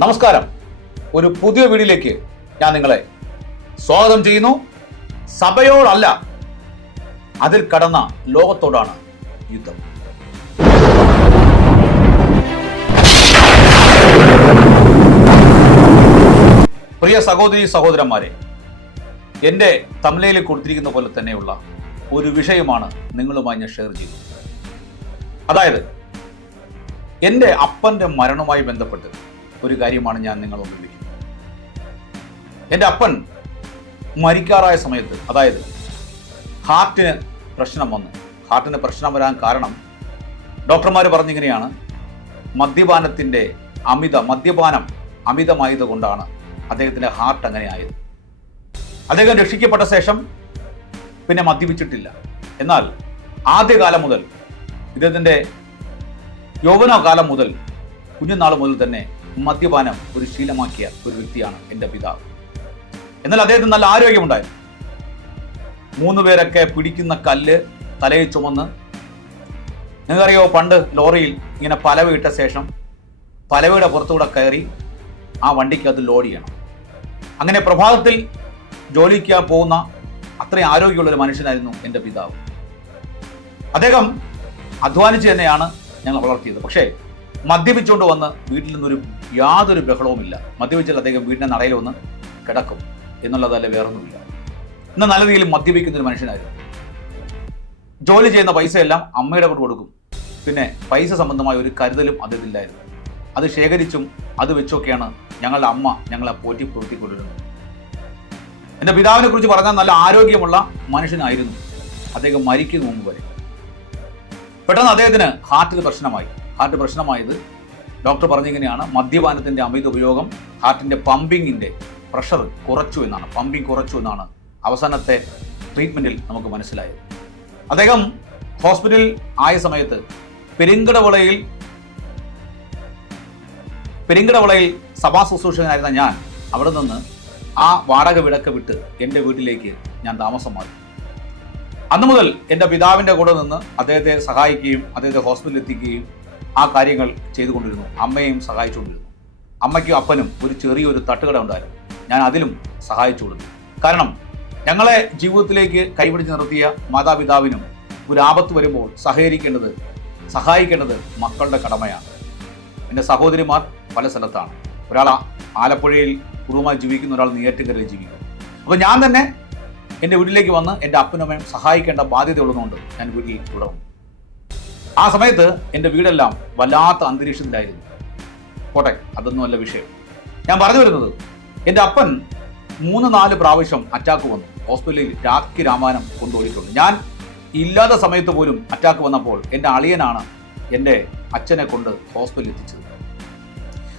നമസ്കാരം. ഒരു പുതിയ വീഡിയോയിലേക്ക് ഞാൻ നിങ്ങളെ സ്വാഗതം ചെയ്യുന്നു. സഭയോടല്ല അതിൽ കടന്ന ലോകത്തോടാണ് യുദ്ധം. പ്രിയ സഹോദരി സഹോദരന്മാരെ എന്റെ തമിഴയിൽ കൊടുത്തിരിക്കുന്ന പോലെ തന്നെയുള്ള ഒരു വിഷയമാണ് നിങ്ങളുമായി ഞാൻ ഷെയർ ചെയ്യുന്നത്. അതായത് എന്റെ അപ്പന്റെ മരണവുമായി ബന്ധപ്പെട്ട് ഒരു കാര്യമാണ് ഞാൻ നിങ്ങളോട് വിളിക്കുന്നത്. എന്റെ അപ്പൻ മരിക്കാറായ സമയത്ത് അതായത് ഹാർട്ടിന് പ്രശ്നം വന്നു. ഹാർട്ടിന് പ്രശ്നം വരാൻ കാരണം ഡോക്ടർമാർ പറഞ്ഞിങ്ങനെയാണ് മദ്യപാനത്തിന്റെ അമിത മദ്യപാനം അമിതമായത് കൊണ്ടാണ് അദ്ദേഹത്തിന്റെ ഹാർട്ട് അങ്ങനെ ആയത്. അദ്ദേഹം രക്ഷിക്കപ്പെട്ട ശേഷം പിന്നെ മദ്യപിച്ചിട്ടില്ല. എന്നാൽ ആദ്യകാലം മുതൽ ഇദ്ദേഹത്തിന്റെ യൗവനകാലം മുതൽ കുഞ്ഞുനാൾ മുതൽ തന്നെ മദ്യപാനം ഒരു ശീലമാക്കിയ ഒരു വ്യക്തിയാണ് എന്റെ പിതാവ്. എന്നാൽ അദ്ദേഹത്തിന് നല്ല ആരോഗ്യമുണ്ടായിരുന്നു. മൂന്ന് പേരൊക്കെ പിടിക്കുന്ന കല്ല് തലയിൽ ചുമന്ന് നിങ്ങൾക്കറിയോ പണ്ട് ലോറിയിൽ ഇങ്ങനെ പലവ ഇട്ട ശേഷം പലവയുടെ പുറത്തുകൂടെ കയറി ആ വണ്ടിക്ക് അത് ലോഡ് ചെയ്യണം. അങ്ങനെ പ്രഭാതത്തിൽ ജോലിക്ക് പോകുന്ന അത്രയും ആരോഗ്യമുള്ള ഒരു മനുഷ്യനായിരുന്നു എന്റെ പിതാവ്. അദ്ദേഹം അധ്വാനിച്ച് തന്നെയാണ് ഞങ്ങൾ വളർത്തിയത്. പക്ഷേ മദ്യപിച്ചുകൊണ്ട് വന്ന് വീട്ടിൽ നിന്നൊരു യാതൊരു ബഹളവുമില്ല. മദ്യപിച്ചാൽ അദ്ദേഹം വീടിന്റെ നടയിൽ വന്ന് കിടക്കും എന്നുള്ളതല്ല വേറൊന്നുമില്ല. ഇന്ന് നല്ല രീതിയിൽ മദ്യപിക്കുന്ന ഒരു മനുഷ്യനായിരുന്നു. ജോലി ചെയ്യുന്ന പൈസയെല്ലാം അമ്മയുടെ കൊണ്ട് കൊടുക്കും. പിന്നെ പൈസ സംബന്ധമായ ഒരു കരുതലും അദ്ദേഹത്തില്ലായിരുന്നു അത് ശേഖരിച്ചും അത് വെച്ചൊക്കെയാണ് ഞങ്ങളുടെ അമ്മ ഞങ്ങളെ പോറ്റി പൊരുത്തിക്കൊണ്ടിരുന്നത് എന്റെ പിതാവിനെ കുറിച്ച് പറഞ്ഞാൽ നല്ല ആരോഗ്യമുള്ള മനുഷ്യനായിരുന്നു. അദ്ദേഹം മരിക്കുന്ന മുമ്പ് വരെ. പെട്ടെന്ന് അദ്ദേഹത്തിന് ഹാർട്ടിൽ പ്രശ്നമായി. ഹാർട്ട് പ്രശ്നമായത് ഡോക്ടർ പറഞ്ഞിങ്ങനെയാണ് മദ്യപാനത്തിന്റെ അമിത ഉപയോഗം ഹാർട്ടിന്റെ പമ്പിങ്ങിന്റെ പ്രഷർ കുറച്ചു എന്നാണ് പമ്പിങ് കുറച്ചു എന്നാണ് അവസാനത്തെ ട്രീറ്റ്മെന്റിൽ നമുക്ക് മനസ്സിലായത്. അദ്ദേഹം ഹോസ്പിറ്റലിൽ ആയ സമയത്ത് പെരിങ്കടവിളയിൽ പെരിങ്കടവിളയിൽ സഭാ ശുശ്രൂഷകനായിരുന്ന ഞാൻ അവിടെ നിന്ന് ആ വാടക വീടൊക്കെ വിട്ട് എന്റെ വീട്ടിലേക്ക് ഞാൻ താമസം മാറി. അന്നു മുതൽ എന്റെ പിതാവിന്റെ കൂടെ നിന്ന് അദ്ദേഹത്തെ സഹായിക്കുകയും അദ്ദേഹത്തെ ഹോസ്പിറ്റലിൽ എത്തിക്കുകയും ആ കാര്യങ്ങൾ ചെയ്തുകൊണ്ടിരുന്നു. അമ്മയെയും സഹായിച്ചുകൊണ്ടിരുന്നു. അമ്മയ്ക്കും അപ്പനും ഒരു ചെറിയൊരു തട്ടുകട ഉണ്ടായിരുന്നു. ഞാൻ അതിലും സഹായിച്ചു കൊടുത്തു കാരണം ഞങ്ങളെ ജീവിതത്തിലേക്ക് കൈപിടിച്ച് നിർത്തിയ മാതാപിതാവിനും ഒരു ആപത്ത് വരുമ്പോൾ സഹകരിക്കേണ്ടത് സഹായിക്കേണ്ടത് മക്കളുടെ കടമയാണ്. എന്റെ സഹോദരിമാർ പല സ്ഥലത്താണ്. ഒരാൾ ആലപ്പുഴയിൽ കുടുംബമായി ജീവിക്കുന്ന ഒരാൾ നീയറ്റുകരയിൽ ജീവിക്കുന്നു. അപ്പോൾ ഞാൻ തന്നെ എന്റെ വീട്ടിലേക്ക് വന്ന് എന്റെ അപ്പനും അമ്മയും സഹായിക്കേണ്ട ബാധ്യത ഉള്ളതുകൊണ്ട് ഞാൻ വീട്ടിൽ തുടർന്നു. ആ സമയത്ത് എന്റെ വീടെല്ലാം വല്ലാത്ത അന്തരീക്ഷത്തിലായിരുന്നു. പോട്ടെ അതൊന്നുമല്ല വിഷയം. ഞാൻ പറഞ്ഞു വരുന്നത് എന്റെ അപ്പൻ മൂന്ന് നാല് പ്രാവശ്യം അറ്റാക്ക് വന്നു. ഹോസ്പിറ്റലിൽ രാഖി രാമാനം കൊണ്ടുപോയിട്ടുണ്ട്. ഞാൻ ഇല്ലാത്ത സമയത്ത് പോലും അറ്റാക്ക് വന്നപ്പോൾ എന്റെ അളിയനാണ് എന്റെ അച്ഛനെ കൊണ്ട് ഹോസ്പിറ്റലിൽ എത്തിച്ചത്.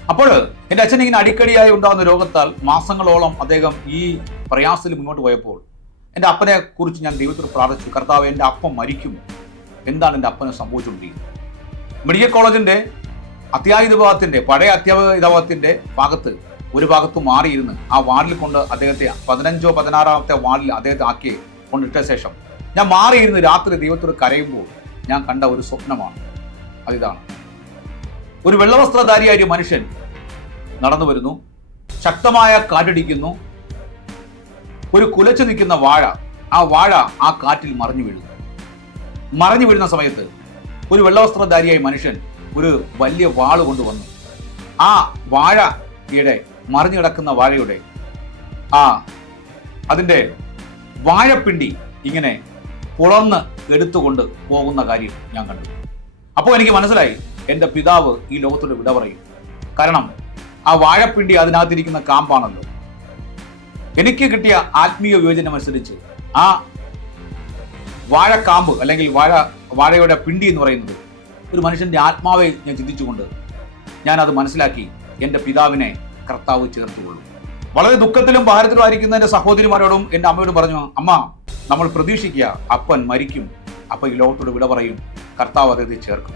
അപ്പോൾ എന്റെ അച്ഛൻ ഇങ്ങനെ അടിക്കടിയായി ഉണ്ടാകുന്ന രോഗത്താൽ മാസങ്ങളോളം അദ്ദേഹം ഈ പ്രയാസത്തിൽ മുന്നോട്ട് പോയപ്പോൾ എന്റെ അപ്പനെ കുറിച്ച് ഞാൻ ദൈവത്തിൽ പ്രാർത്ഥിച്ചു. കർത്താവ് എന്റെ അപ്പം മരിക്കുമോ എന്താണ് എന്റെ അപ്പന് സംഭവിച്ചുകൊണ്ടിരിക്കുന്നത്? മെഡിക്കൽ കോളേജിന്റെ അത്യാഹിത വിഭാഗത്തിന്റെ പഴയ അത്യാഹിത വിഭാഗത്തിന്റെ ഭാഗത്ത് ഒരു ഭാഗത്ത് മാറിയിരുന്ന് ആ വാർഡിൽ കൊണ്ട് അദ്ദേഹത്തെ പതിനഞ്ചോ പതിനാറാമത്തെ വാർഡിൽ അദ്ദേഹത്തെ ആക്കി കൊണ്ടിട്ട ശേഷം ഞാൻ മാറിയിരുന്ന് രാത്രി ദൈവത്തോട് കരയുമ്പോൾ ഞാൻ കണ്ട ഒരു സ്വപ്നമാണ്. അതിതാണ്. ഒരു വെള്ളവസ്ത്രധാരിയായ ഒരു മനുഷ്യൻ നടന്നു വരുന്നു ശക്തമായ കാറ്റടിക്കുന്നു ഒരു കുലച്ചു നിൽക്കുന്ന വാഴ ആ വാഴ ആ കാറ്റിൽ മറിഞ്ഞു വീഴുന്നു. മറിഞ്ഞു വീഴുന്ന സമയത്ത് ഒരു വെള്ളവസ്ത്രധാരിയായ മനുഷ്യൻ ഒരു വലിയ വാൾ കൊണ്ടുവന്നു. ആ വാഴയുടെ മറിഞ്ഞു കിടക്കുന്ന വാഴയുടെ ആ അതിന്റെ വാഴപ്പിണ്ടി ഇങ്ങനെ പുളർന്ന് എടുത്തുകൊണ്ട് പോകുന്ന കാര്യം ഞാൻ കണ്ടു. അപ്പോൾ എനിക്ക് മനസ്സിലായി എന്റെ പിതാവ് ഈ ലോകത്തോട് വിട പറയും. കാരണം ആ വാഴപ്പിണ്ടി അതിനകത്തിരിക്കുന്ന കാമ്പാണല്ലോ. എനിക്ക് കിട്ടിയ ആത്മീയ വിവേചനം അനുസരിച്ച് ആ വാഴക്കാമ്പ് അല്ലെങ്കിൽ വാഴ വാഴയുടെ പിണ്ടി എന്ന് പറയുന്നത് ഒരു മനുഷ്യന്റെ ആത്മാവെ ഞാൻ ചിന്തിച്ചുകൊണ്ട് ഞാൻ അത് മനസ്സിലാക്കി എന്റെ പിതാവിനെ കർത്താവ് ചേർത്തുകൊള്ളു. വളരെ ദുഃഖത്തിലും ഭാരത്തിലും ആയിരിക്കുന്ന എന്റെ സഹോദരിമാരോടും എന്റെ അമ്മയോടും പറഞ്ഞു അമ്മ നമ്മൾ പ്രതീക്ഷിക്കുക അപ്പൻ മരിക്കും അപ്പൻ ഈ ലോകത്തോട് വിട പറയും കർത്താവ് അദ്ദേഹത്തെ ചേർക്കും.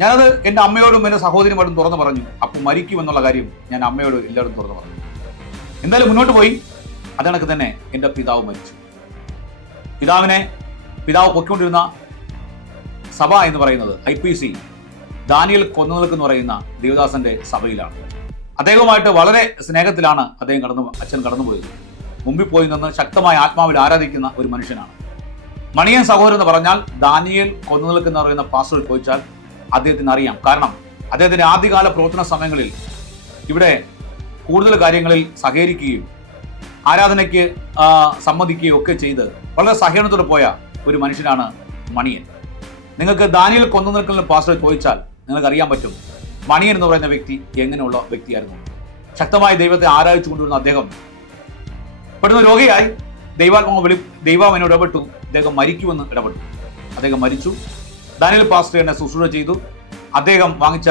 ഞാനത് എന്റെ അമ്മയോടും എന്റെ സഹോദരിമാരോടും തുറന്നു പറഞ്ഞു അപ്പം മരിക്കും എന്നുള്ള കാര്യം ഞാൻ അമ്മയോട് എല്ലാവരും തുറന്നു പറഞ്ഞു. എന്തായാലും മുന്നോട്ട് പോയി അതണക്ക് തന്നെ എന്റെ പിതാവ് മരിച്ചു. പിതാവിനെ പിതാവ് പൊയ്ക്കൊണ്ടിരുന്ന സഭ എന്ന് പറയുന്നത് ഐ പി സി ദാനിയൽ കൊന്നുനിൽക്കെന്ന് പറയുന്ന ദേവദാസന്റെ സഭയിലാണ്. അദ്ദേഹവുമായിട്ട് വളരെ സ്നേഹത്തിലാണ് അദ്ദേഹം കടന്നു അച്ഛൻ കടന്നുപോയത്. മുമ്പിൽ പോയി നിന്ന് ശക്തമായ ആത്മാവിൽ ആരാധിക്കുന്ന ഒരു മനുഷ്യനാണ്. മണിയൻ സഹോദരൻ എന്ന് പറഞ്ഞാൽ ദാനിയൽ കൊന്നു നിൽക്കുന്ന പറയുന്ന പാസ്റ്റർ ചോദിച്ചാൽ അദ്ദേഹത്തിന് അറിയാം. കാരണം അദ്ദേഹത്തിന്റെ ആദ്യകാല പ്രവർത്തന സമയങ്ങളിൽ ഇവിടെ കൂടുതൽ കാര്യങ്ങളിൽ സഹകരിക്കുകയും ആരാധനയ്ക്ക് സമ്മതിക്കുകയും ഒക്കെ ചെയ്ത് വളരെ സഹകരണത്തോടെ പോയ ഒരു മനുഷ്യനാണ് മണിയൻ. നിങ്ങൾക്ക് ദാനിയൽ കൊന്നു നിൽക്കുന്ന പാസ്റ്റർ ചോദിച്ചാൽ നിങ്ങൾക്ക് അറിയാൻ പറ്റും മണിയൻ എന്ന് പറയുന്ന വ്യക്തി എങ്ങനെയുള്ള വ്യക്തിയായിരുന്നു? ശക്തമായ ദൈവത്തെ ആരാധിച്ചു കൊണ്ടിരുന്ന അദ്ദേഹം പെട്ടെന്ന് രോഗിയായി. ദൈവാത്മാവ് വെളി ദൈവാവിനോട് ഇടപെട്ടു. അദ്ദേഹം മരിക്കുമെന്ന് ഇടപെട്ടു. അദ്ദേഹം മരിച്ചു. ദാനിയൽ പാസ്റ്റർ എന്നെ ശുശ്രൂഷ ചെയ്തു. അദ്ദേഹം വാങ്ങിച്ച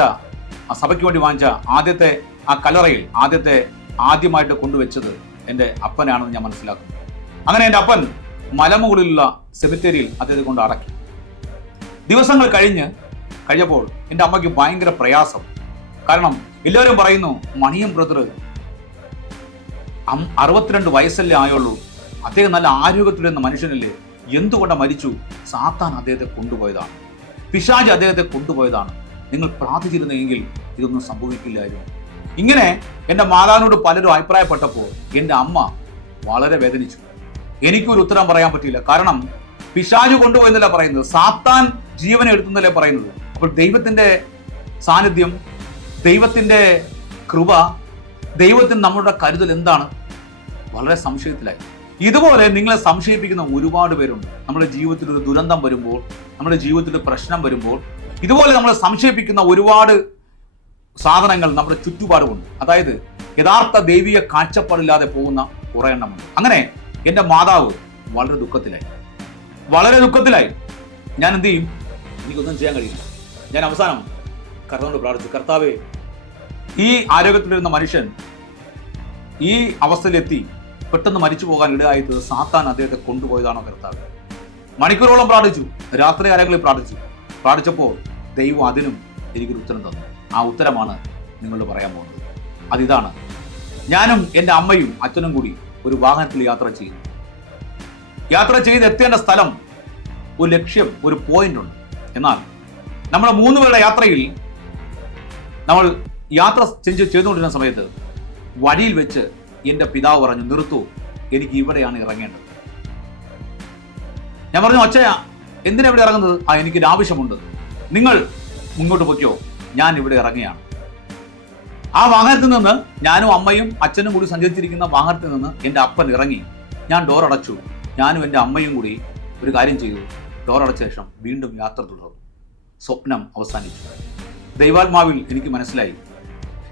ആ സഭയ്ക്ക് വേണ്ടി വാങ്ങിച്ച ആദ്യത്തെ ആ കലറയിൽ ആദ്യത്തെ ആദ്യമായിട്ട് കൊണ്ടുവച്ചത് എന്റെ അപ്പനാണെന്ന് ഞാൻ മനസ്സിലാക്കുന്നു. അങ്ങനെ എന്റെ അപ്പൻ മലമുകളിലുള്ള സെമിത്തേരിയിൽ അദ്ദേഹത്തെ കൊണ്ട് അടക്കി. ദിവസങ്ങൾ കഴിഞ്ഞ് കഴിഞ്ഞപ്പോൾ എന്റെ അമ്മയ്ക്ക് ഭയങ്കര പ്രയാസം. കാരണം എല്ലാവരും പറയുന്നു മണിയും ബ്രദർ അറുപത്തിരണ്ട് വയസ്സല്ലേ ആയുള്ളൂ. അദ്ദേഹം നല്ല ആരോഗ്യത്തിലിരുന്ന മനുഷ്യനല്ലേ. എന്തുകൊണ്ട് മരിച്ചു? സാത്താൻ അദ്ദേഹത്തെ കൊണ്ടുപോയതാണ്. പിശാജ് അദ്ദേഹത്തെ കൊണ്ടുപോയതാണ്. നിങ്ങൾ പ്രാർത്ഥിച്ചിരുന്നെങ്കിൽ ഇതൊന്നും സംഭവിക്കില്ലായിരുന്നു. ഇങ്ങനെ എന്റെ മാതാവിനോട് പലരും അഭിപ്രായപ്പെട്ടപ്പോൾ എന്റെ അമ്മ വളരെ വേദനിച്ചു. എനിക്കൊരു ഉത്തരം പറയാൻ പറ്റില്ല കാരണം പിശാജ് കൊണ്ടുപോയെന്നല്ല പറയുന്നത്. സാത്താൻ ജീവൻ എടുത്തെന്നല്ലേ പറയുന്നത്. അപ്പോൾ ദൈവത്തിന്റെ സാന്നിധ്യം ദൈവത്തിന്റെ കൃപ ദൈവത്തിന് നമ്മളുടെ കരുതൽ എന്താണ്? വളരെ സംശയത്തിലായി. ഇതുപോലെ നിങ്ങളെ സംശയിപ്പിക്കുന്ന ഒരുപാട് പേരുണ്ട്. നമ്മുടെ ജീവിതത്തിൽ ഒരു ദുരന്തം വരുമ്പോൾ നമ്മുടെ ജീവിതത്തിൽ പ്രശ്നം വരുമ്പോൾ ഇതുപോലെ നമ്മളെ സംശയിപ്പിക്കുന്ന ഒരുപാട് സാധനങ്ങൾ നമ്മുടെ ചുറ്റുപാടുമുണ്ട്. അതായത് യഥാർത്ഥ ദൈവിക കാഴ്ചപ്പാടില്ലാതെ പോകുന്ന കുറേ എണ്ണമുണ്ട് അങ്ങനെ എന്റെ മാതാവ് വളരെ ദുഃഖത്തിലായി. വളരെ ദുഃഖത്തിലായി. ഞാൻ എന്ത് ചെയ്യും? എനിക്കൊന്നും ചെയ്യാൻ കഴിയില്ല. ഞാൻ അവസാനം കർത്താവിനോട് പ്രാർത്ഥിച്ചു. കർത്താവെ ഈ ആരോഗ്യത്തിലിരുന്ന മനുഷ്യൻ ഈ അവസ്ഥയിലെത്തി പെട്ടെന്ന് മരിച്ചു പോകാൻ ഇടയായത് സാത്താൻ അദ്ദേഹത്തെ കൊണ്ടുപോയതാണോ കർത്താവ്? മണിക്കൂറോളം പ്രാർത്ഥിച്ചു. രാത്രി കാലങ്ങളിൽ പ്രാർത്ഥിച്ചു. പ്രാർത്ഥിച്ചപ്പോൾ ദൈവം അതിനും എനിക്കൊരു ഉത്തരം തന്നു. ആ ഉത്തരമാണ് നിങ്ങളോട് പറയാൻ പോകുന്നത്. അതിതാണ് ഞാനും എന്റെ അമ്മയും അച്ഛനും കൂടി ഒരു വാഹനത്തിൽ യാത്ര ചെയ്യുന്നു. യാത്ര ചെയ്ത് എത്തേണ്ട സ്ഥലം ഒരു ലക്ഷ്യം ഒരു പോയിന്റ് ഉണ്ട്. എന്നാൽ നമ്മുടെ മൂന്ന് പേരുടെ യാത്രയിൽ നമ്മൾ യാത്ര ചെയ്ത് ചെയ്തുകൊണ്ടിരുന്ന സമയത്ത് വഴിയിൽ വെച്ച് എന്റെ പിതാവ് പറഞ്ഞു നിർത്തു എനിക്ക് ഇവിടെയാണ് ഇറങ്ങേണ്ടത്. ഞാൻ പറഞ്ഞു അച്ഛയ എന്തിനാ ഇവിടെ ഇറങ്ങുന്നത്? ആ എനിക്കൊരു ആവശ്യമുണ്ട്. നിങ്ങൾ മുന്നോട്ട് പൊയ്ക്കോ. ഞാൻ ഇവിടെ ഇറങ്ങുകയാണ്. ആ വാഹനത്തിൽ നിന്ന് ഞാനും അമ്മയും അച്ഛനും കൂടി സഞ്ചരിച്ചിരിക്കുന്ന വാഹനത്തിൽ നിന്ന് എന്റെ അപ്പൻ ഇറങ്ങി. ഞാൻ ഡോർ അടച്ചു. ഞാനും എന്റെ അമ്മയും കൂടി ഒരു കാര്യം ചെയ്തു. ഡോർ അടച്ച ശേഷം വീണ്ടും യാത്ര തുടർന്നു. സ്വപ്നം അവസാനിച്ചു. ദൈവാത്മാവിൽ എനിക്ക് മനസ്സിലായി.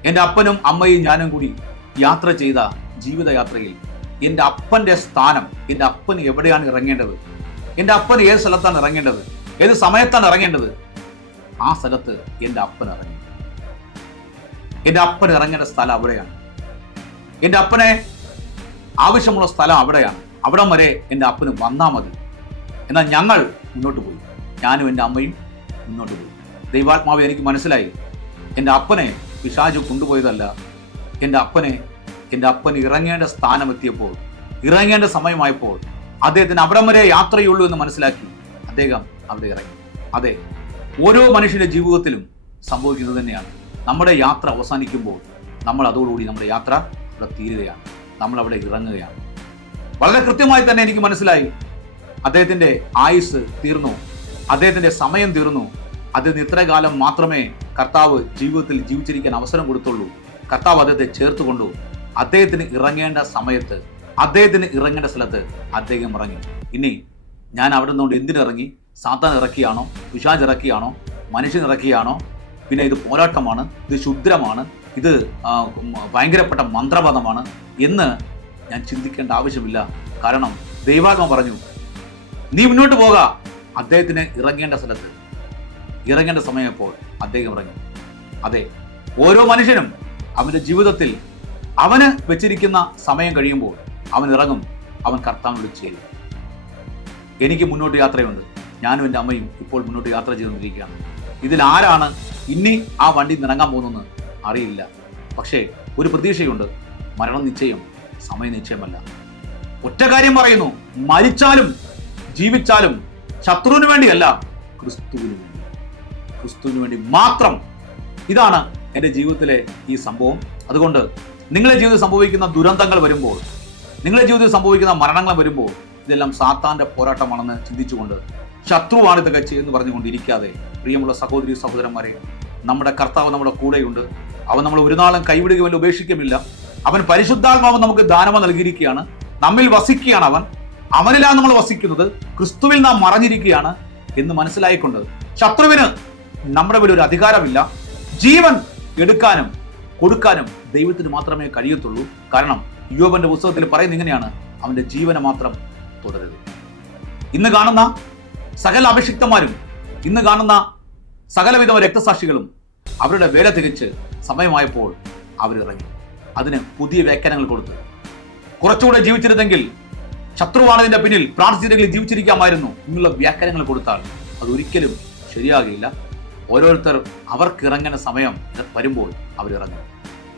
എന്റെ അപ്പനും അമ്മയും ഞാനും കൂടി യാത്ര ചെയ്ത ജീവിതയാത്രയിൽ എന്റെ അപ്പന്റെ സ്ഥാനം എന്റെ അപ്പൻ എവിടെയാണ് ഇറങ്ങേണ്ടത്? എന്റെ അപ്പൻ ഏത് സ്ഥലത്താണ് ഇറങ്ങേണ്ടത്? ഏത് സമയത്താണ് ഇറങ്ങേണ്ടത്? ആ സ്ഥലത്ത് എന്റെ അപ്പൻ ഇറങ്ങി. എന്റെ അപ്പൻ ഇറങ്ങേണ്ട സ്ഥലം അവിടെയാണ്. എന്റെ അപ്പനെ ആവശ്യമുള്ള സ്ഥലം അവിടെയാണ്. അവിടം വരെ എന്റെ അപ്പന് വന്നാൽ മതി. എന്നാൽ ഞങ്ങൾ മുന്നോട്ട് പോയി. ഞാനും എന്റെ അമ്മയും മുന്നോട്ട് പോയി. ദൈവാത്മാവ് എനിക്ക് മനസ്സിലായി. എന്റെ അപ്പനെ പിശാചു കൊണ്ടുപോയതല്ല. എന്റെ അപ്പനെ എന്റെ അപ്പൻ ഇറങ്ങേണ്ട സ്ഥാനമെത്തിയപ്പോൾ ഇറങ്ങേണ്ട സമയമായപ്പോൾ അദ്ദേഹത്തിന് അവിടം വരെ യാത്രയുള്ളൂ എന്ന് മനസ്സിലാക്കി അദ്ദേഹം അവിടെ ഇറങ്ങി. അതെ ഓരോ മനുഷ്യന്റെ ജീവിതത്തിലും സംഭവിക്കുന്നത് തന്നെയാണ്. നമ്മുടെ യാത്ര അവസാനിക്കുമ്പോൾ നമ്മൾ അതോടുകൂടി നമ്മുടെ യാത്ര ഇവിടെ തീരുകയാണ്. നമ്മൾ അവിടെ ഇറങ്ങുകയാണ്. വളരെ കൃത്യമായി തന്നെ എനിക്ക് മനസ്സിലായി. അദ്ദേഹത്തിന്റെ ആയുസ് തീർന്നു. അദ്ദേഹത്തിന്റെ സമയം തീർന്നു. അദ്ദേഹത്തിന് ഇത്രകാലം മാത്രമേ കർത്താവ് ജീവിതത്തിൽ ജീവിച്ചിരിക്കാൻ അവസരം കൊടുത്തുള്ളൂ. കർത്താവ് അദ്ദേഹത്തെ ചേർത്ത് കൊണ്ടു. അദ്ദേഹത്തിന് ഇറങ്ങേണ്ട സമയത്ത് അദ്ദേഹത്തിന് ഇറങ്ങേണ്ട സ്ഥലത്ത് അദ്ദേഹം ഇറങ്ങി. ഇനി ഞാൻ അവിടെ നിന്നുകൊണ്ട് എന്തിനിറങ്ങി? സാത്താൻ ഇറക്കിയാണോ? പിശാജ് ഇറക്കിയാണോ? മനുഷ്യൻ ഇറക്കിയാണോ? പിന്നെ ഇത് പോരാട്ടമാണ് ഇത് ശുദ്രമാണ് ഇത് ഭയങ്കരപ്പെട്ട മന്ത്രവാദമാണ് എന്ന് ഞാൻ ചിന്തിക്കേണ്ട ആവശ്യമില്ല. കാരണം ദൈവാത്മ പറഞ്ഞു നീ മുന്നോട്ട് പോക. അദ്ദേഹത്തിന് ഇറങ്ങേണ്ട സ്ഥലത്ത് ഇറങ്ങേണ്ട സമയപ്പോൾ അദ്ദേഹം ഇറങ്ങി. അതെ ഓരോ മനുഷ്യനും അവന്റെ ജീവിതത്തിൽ അവന് വെച്ചിരിക്കുന്ന സമയം കഴിയുമ്പോൾ അവൻ ഇറങ്ങും അവൻ കർത്താവിനോട് ചേരും. എനിക്ക് മുന്നോട്ട് യാത്രയുണ്ട്. ഞാനും എന്റെ അമ്മയും ഇപ്പോൾ മുന്നോട്ട് യാത്ര ചെയ്തുകൊണ്ടിരിക്കുകയാണ്. ഇതിൽ ആരാണ് ഇനി ആ വണ്ടി നിറങ്ങാൻ പോകുന്നതെന്ന് അറിയില്ല. പക്ഷേ ഒരു പ്രതീക്ഷയുണ്ട്. മരണം നിശ്ചയം സമയ നിശ്ചയമല്ല. ഒറ്റ കാര്യം പറയുന്നു. മരിച്ചാലും ജീവിച്ചാലും ശത്രുവിന് വേണ്ടിയല്ല ക്രിസ്തുവിന് വേണ്ടി. ക്രിസ്തുവിന് വേണ്ടി മാത്രം. ഇതാണ് എന്റെ ജീവിതത്തിലെ ഈ സംഭവം. അതുകൊണ്ട് നിങ്ങളുടെ ജീവിതത്തിൽ സംഭവിക്കുന്ന ദുരന്തങ്ങൾ വരുമ്പോൾ നിങ്ങളുടെ ജീവിതത്തിൽ സംഭവിക്കുന്ന മരണങ്ങൾ വരുമ്പോൾ ഇതെല്ലാം സാത്താന്റെ പോരാട്ടമാണെന്ന് ചിന്തിച്ചുകൊണ്ട് ശത്രുവാണ് ഇതൊക്കെ ചെയ്യുന്നു പറഞ്ഞുകൊണ്ടിരിക്കാതെ പ്രിയമുള്ള സഹോദരി സഹോദരന്മാരെ നമ്മുടെ കർത്താവ് നമ്മുടെ കൂടെയുണ്ട്. അവൻ നമ്മൾ ഒരു നാളും കൈവിടുകയല്ല ഉപേക്ഷിക്കുമില്ല അവൻ പരിശുദ്ധാത്മാവ് നമുക്ക് ദാനമ നൽകിയിരിക്കുകയാണ്. നമ്മിൽ വസിക്കുകയാണ് അവൻ. അവനിലാണ് നമ്മൾ വസിക്കുന്നത്. ക്രിസ്തുവിൽ നാം മറഞ്ഞിരിക്കുകയാണ് എന്ന് മനസ്സിലായിക്കൊണ്ട് ശത്രുവിന് നമ്മുടെ മേൽ ഒരു അധികാരമില്ല. ജീവൻ എടുക്കാനും കൊടുക്കാനും ദൈവത്തിന് മാത്രമേ കഴിയത്തുള്ളൂ. കാരണം യോബന്റെ പുസ്തകത്തിൽ പറയുന്നത് ഇങ്ങനെയാണ്. അവന്റെ ജീവനെ മാത്രം തുടരുത് ഇന്ന് കാണുന്ന സകല അഭിഷിക്തന്മാരും ഇന്ന് കാണുന്ന സകലവിധ രക്തസാക്ഷികളും അവരുടെ വേല തികച്ച് സമയമായപ്പോൾ അവരിറങ്ങി. അതിന് പുതിയ വ്യാഖ്യാനങ്ങൾ കൊടുത്തു. കുറച്ചുകൂടെ ജീവിച്ചിരുന്നെങ്കിൽ ശത്രുവാണതിന്റെ പിന്നിൽ പ്രാർത്ഥിച്ചില്ലെങ്കിൽ ജീവിച്ചിരിക്കാമായിരുന്നു എന്നുള്ള വ്യാഖ്യാനങ്ങൾ കൊടുത്താൽ അത് ഒരിക്കലും ശരിയാകില്ല. ഓരോരുത്തർ അവർക്ക് ഇറങ്ങുന്ന സമയം വരുമ്പോൾ അവരിറങ്ങും.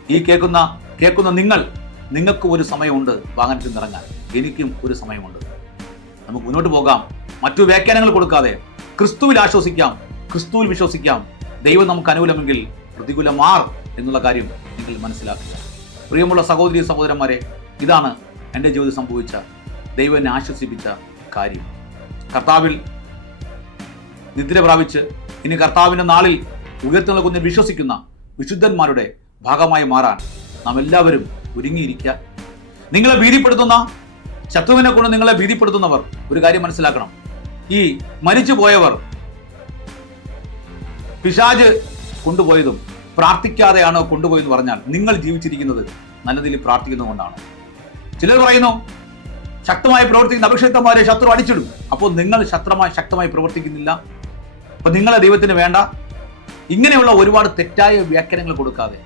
ഈ കേൾക്കുന്ന കേൾക്കുന്ന നിങ്ങൾ നിങ്ങൾക്ക് ഒരു സമയമുണ്ട് വാഹനത്തിൽ നിന്നിറങ്ങാൻ എനിക്കും ഒരു സമയമുണ്ട്. നമുക്ക് മുന്നോട്ട് പോകാം. മറ്റു വ്യാഖ്യാനങ്ങൾ കൊടുക്കാതെ ക്രിസ്തുവിൽ ആശ്വസിക്കാം ക്രിസ്തുവിൽ വിശ്വസിക്കാം. ദൈവം നമുക്ക് അനുകൂലമെങ്കിൽ പ്രതികൂലമാർ എന്നുള്ള കാര്യം നിങ്ങൾ മനസ്സിലാക്കുക. പ്രിയമുള്ള സഹോദരി സഹോദരന്മാരെ ഇതാണ് എന്റെ ജീവിതത്തിൽ സംഭവിച്ച ദൈവനെ ആശ്വസിപ്പിച്ച കാര്യം. കർത്താവിൽ നിദ്ര പ്രാപിച്ച് ഇനി കർത്താവിന്റെ നാളിൽ ഉയർത്തുന്ന വിശ്വസിക്കുന്ന വിശുദ്ധന്മാരുടെ ഭാഗമായി മാറാൻ നാം എല്ലാവരും ഒരുങ്ങിയിരിക്കുക. നിങ്ങളെ ഭീതിപ്പെടുത്തുന്ന ശത്രുവിനെ കൊണ്ട് നിങ്ങളെ ഭീതിപ്പെടുത്തുന്നവർ ഒരു കാര്യം മനസ്സിലാക്കണം. ഈ മരിച്ചുപോയവർ പിശാജ് കൊണ്ടുപോയതും പ്രാർത്ഥിക്കാതെയാണോ കൊണ്ടുപോയെന്ന് പറഞ്ഞാൽ നിങ്ങൾ ജീവിച്ചിരിക്കുന്നത് നല്ലതിൽ രീതിയിൽ പ്രാർത്ഥിക്കുന്നത് കൊണ്ടാണ് ചിലർ പറയുന്നു ശക്തമായി പ്രവർത്തിക്കുന്ന അഭിഷേക്തന്മാരെ ശത്രു അടിച്ചിടും. അപ്പോൾ നിങ്ങൾ ശക്തമായി ശക്തമായി പ്രവർത്തിക്കുന്നില്ല. അപ്പൊ നിങ്ങളെ ദൈവത്തിന് വേണ്ട. ഇങ്ങനെയുള്ള ഒരുപാട് തെറ്റായ വ്യാഖ്യാനങ്ങൾ കൊടുക്കാതെ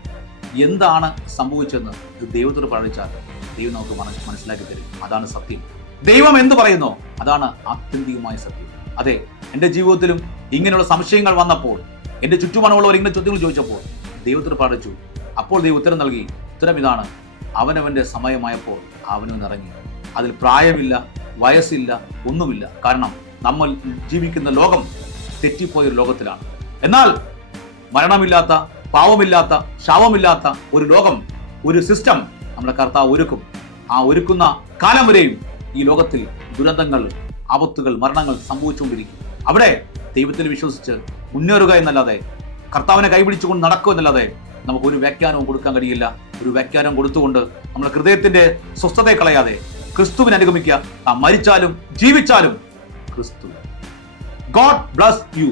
എന്താണ് സംഭവിച്ചതെന്ന് ദൈവത്തോട് പഠിച്ചാൽ ദൈവം നമുക്ക് മനസ്സിലാക്കി തരും. അതാണ് സത്യം. ദൈവം എന്ത് പറയുന്നോ? അതാണ് ആത്യന്തികമായ സത്യം. അതെ എന്റെ ജീവിതത്തിലും ഇങ്ങനെയുള്ള സംശയങ്ങൾ വന്നപ്പോൾ എന്റെ ചുറ്റുപാടുമുള്ളവർ ഇങ്ങനെ ചോദ്യങ്ങൾ ചോദിച്ചപ്പോൾ ദൈവത്തിന് പഠിച്ചു അപ്പോൾ ദൈവം ഉത്തരം നൽകി. ഉത്തരം ഇതാണ് അവനവന്റെ സമയമായപ്പോൾ അവനും ഇറങ്ങി. അതിൽ പ്രായമില്ല വയസ്സില്ല ഒന്നുമില്ല. കാരണം നമ്മൾ ജീവിക്കുന്ന ലോകം തെറ്റിപ്പോയ ഒരു ലോകത്തിലാണ്. എന്നാൽ മരണമില്ലാത്ത പാവമില്ലാത്ത ശാവമില്ലാത്ത ഒരു ലോകം ഒരു സിസ്റ്റം നമ്മുടെ കർത്താവ് ഒരുക്കും. ആ ഒരുക്കുന്ന കാലം വരെയും ഈ ലോകത്തിൽ ദുരന്തങ്ങൾ ആപത്തുകൾ മരണങ്ങൾ സംഭവിച്ചുകൊണ്ടിരിക്കും. അവിടെ ദൈവത്തിൽ വിശ്വസിച്ച് മുന്നേറുക എന്നല്ലാതെ കർത്താവിനെ കൈപിടിച്ചുകൊണ്ട് നടക്കുക എന്നല്ലാതെ നമുക്ക് ഒരു വ്യാഖ്യാനവും കൊടുക്കാൻ കഴിയില്ല. ഒരു വ്യാഖ്യാനം കൊടുത്തുകൊണ്ട് നമ്മൾ ഹൃദയത്തിന്റെ സ്വസ്ഥതയെ കളയാതെ ക്രിസ്തുവിനെ അനുഗമിക്കുക. മരിച്ചാലും ജീവിച്ചാലും ക്രിസ്തു. God bless you